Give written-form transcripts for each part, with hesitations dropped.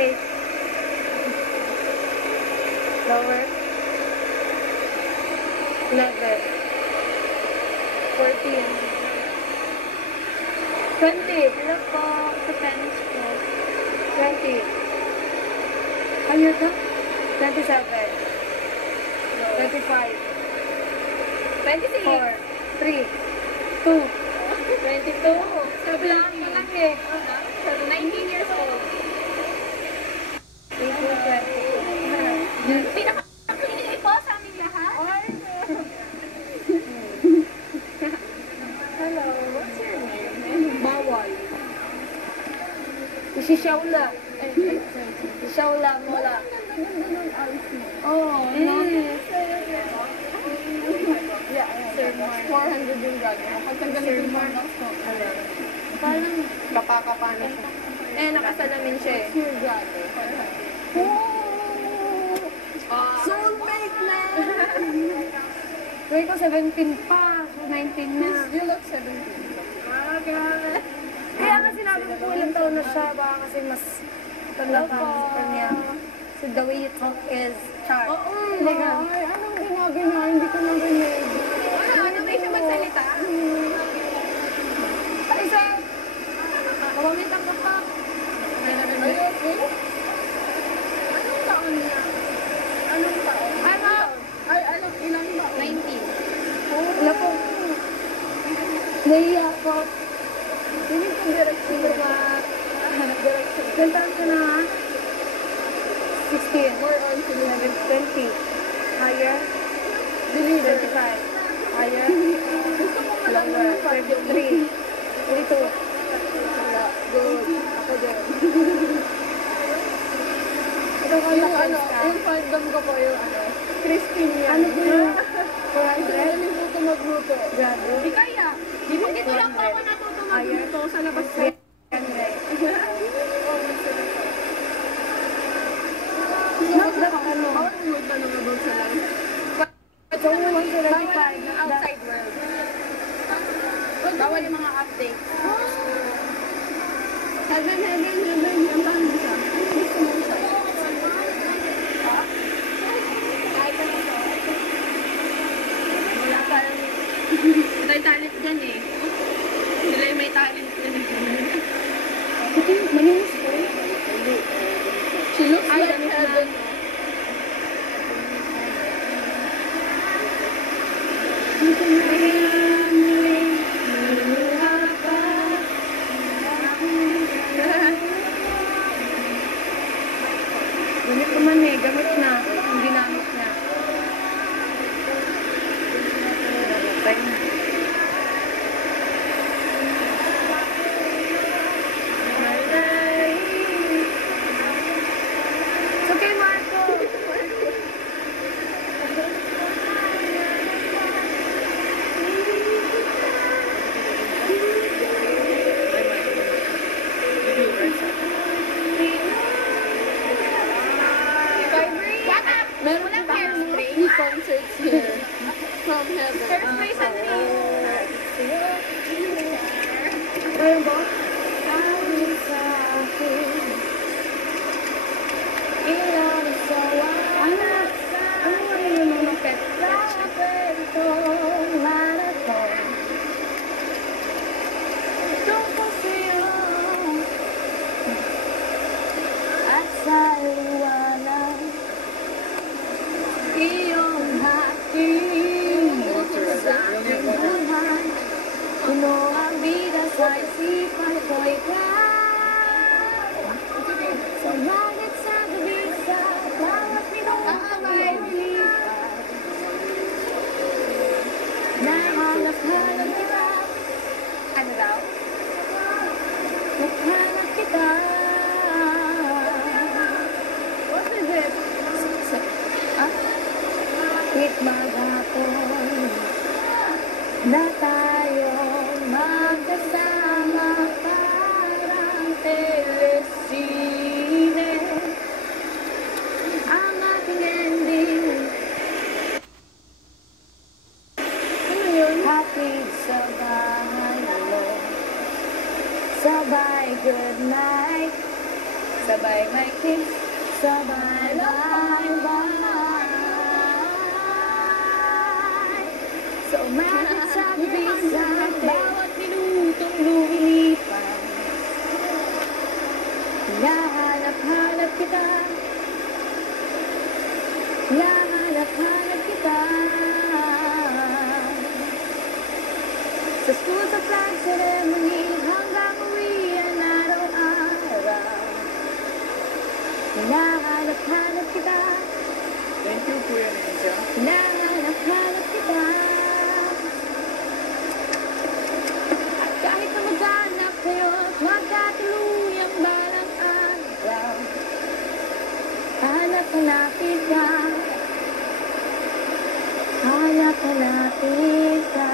8. Lower. 11. 14. 20. Hello po, sa Spanish po. 20. Ano to? 27. 25. 26. 4. 3. 2. 22. Sabi lang pa lang eh. 19 years old. 18, 22. Pinaka-pinili po sa aming lahat. Hello, what's your name? Bawal. Si Shaula. Shaula Mola. Oh, no. Sir Mark. 400 yung gagawin. Pagtanggalin yung Mark. Parang kapaka na siya. Eh, nakasalamin siya eh. Sir Gado. Soulmate na! Wait ko, 17 pa. So, 19 na. You look 17. Grabe. Kaya nga sinabi ko ilang taon na siya. Baka kasi mas tanda pa ako sa kanya. So, the way you talk is char. Oo, Hindi ka. ay, anong ginabi niya? Hindi ko narinig. Ano ba siya magsalita? Ay, isa. Kawamit ang kapak. Ayoko. Anong taon niya? Anong taon? Ano? Ay, alam, ilang taon? 19. Wala po. Naiya ako. Hindi ko direction ba? Direction. Ilang taon ka na ha? 16. More on 20. Higher. Deliver. 25. Higher. Gusto ko malang Lower. naman 23. 22. Wala. Good. Ako din. Ito ko Yung na ano, yung fandom ko po yung ano, Christine yan. Ano po yun? Gusto ko nalimuto magluto. Grabe. Di kaya. Dito lang po ako natuto magluto sa labas ko. Ano? How are you tanong about sa life? So, 175. Outside world. Bawal yung mga updates. Heaven. Ang tahan mo siya. Gusto mo siya. Kahit ano to. Wala parang... May talent dyan eh. Sila yung may talent dyan eh. Ito yung malinis ko. She looks like heaven. Gamit ko man eh. Gamit na. Yung ginamit niya. It's okay, Marco. Meron Walang pa. hair Sabay may kiss, sabay bye-bye. So umalit sa bisa, bawat minutong lumilipas. Hinahanap-hanap kita, hinahanap-hanap kita. Sa school, sa flag ceremony, hanggang uwian araw-araw. Hinahanap-hanap kita, Thank you, Kuya Ninja. hinahanap-hanap kita. At kahit na maghanap kayo at magkatuluyang balang araw, hanap-hanapin ka, hanap-hanapin ka.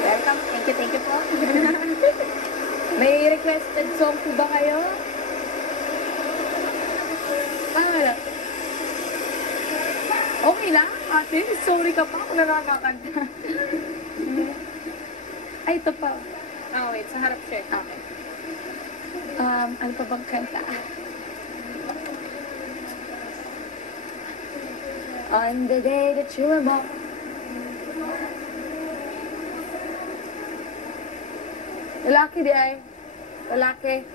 Welcome. Thank you po. May requested song po ba kayo? Wala. Okay lang, ate. Sorry ka pa kung nakakakanta. Ay, ito pa. Wait, sa harap siya. Okay. Ano pa bang kanta? On the day that you were born. Lalaki di ay. Lalaki.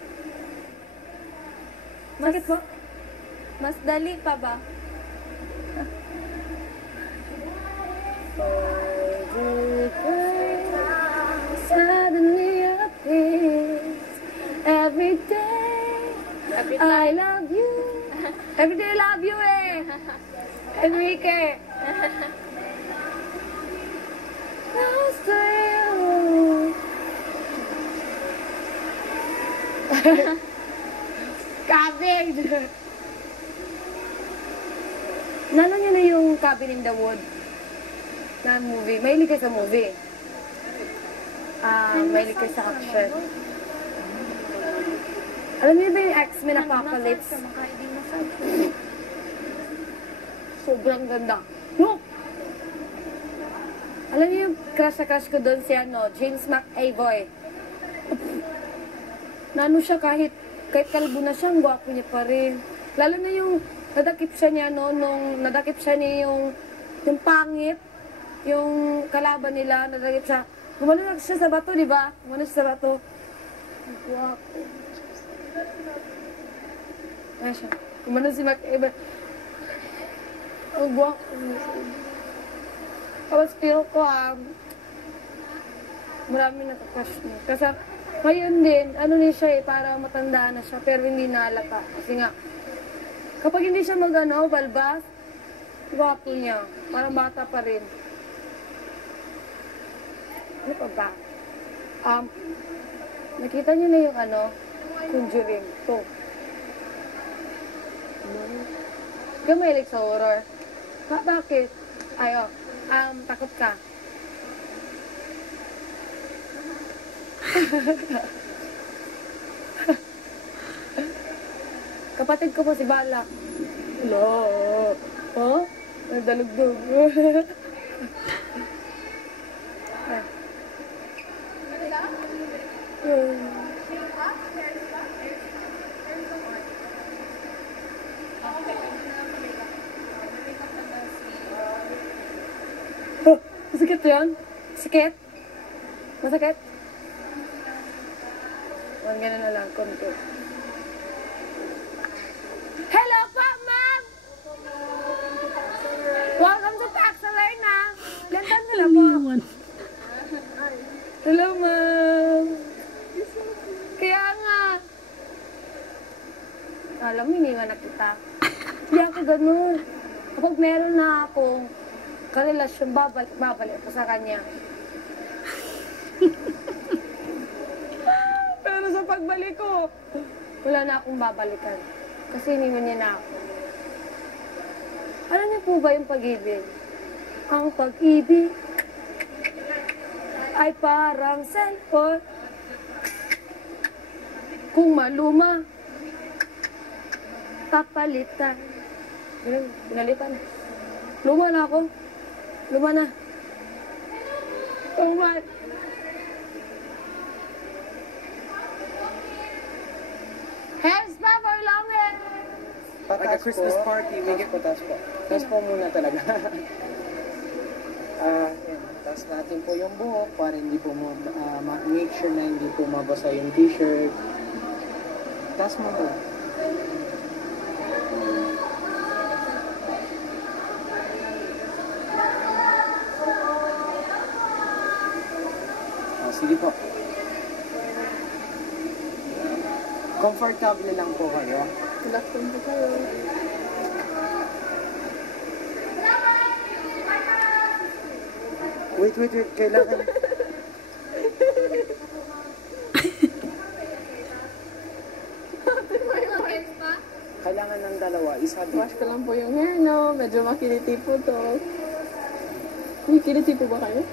Bakit po? Mas dali pa ba? Suddenly appears every day. I love you. Every day I love you eh. Enrique. I'll say you. Cabbage. Nalo niyo na yung Cabin in the Wood na movie. Mahilig kayo sa movie. Mahilig kayo sa action. Alam niyo ba yung X-Men Apocalypse? Sobrang ganda. Look! Alam niyo yung crush na crush ko doon si James McAvoy. Nano siya kahit kalbo na siya, ang gwapo niya pa rin. Lalo na yung nadakip siya niya nung nadakip siya niya yung pangit, yung kalaban nila, nadakip siya. Gumano siya sa bato, di ba? Gumano siya sa bato. Ang gwapo. Ayan siya. Gumano si McAvoy. Ang gwapo. Tapos feel ko, marami nakakrush niya. Kasi ngayon din, ano niya siya para matanda na siya, pero hindi nalata. Kasi nga, kapag hindi siya balbas, gwapo niya. Parang bata pa rin. Ano pa ba? Nakita niyo na yung Conjuring. Ito. Gamilig sa horror. Bakit? Ayo, takot ka. Kapatid ko po si Bala. Hello. Oh? Nagdalugdog. Oh, masakit yun? Sakit? Masakit? Huwag ganun na lang, konti. Hello po, ma'am! Welcome to Paxalerna! Lantan na lang po. Hello, ma'am! Kaya nga. Alam mo, hindi nga nakita. Hindi ako ganun. Kapag meron na akong karelasyon, babalik ko sa kanya. Pero sa pagbalik ko, wala na akong babalikan. Kasi iniwan niya na ako. Alam niyo po ba yung pag-ibig? Ang pag-ibig ay parang cellphone. Kung maluma, papalitan. Pinalitan. Luma na ako. Luma na. Luma. Christmas party. Taas po. Taas po muna talaga. Yan. Taas natin po yung buhok para hindi po make sure na hindi po mabasa yung t-shirt. Taas mo po. Sige po. Comfortable lang po kayo. Relax lang po kayo. Wait. Kailangan... Kailangan ng dalawa. Isa din. Wash ko lang po yung hair, no? Medyo makiliti po to. Makiliti po ba kayo?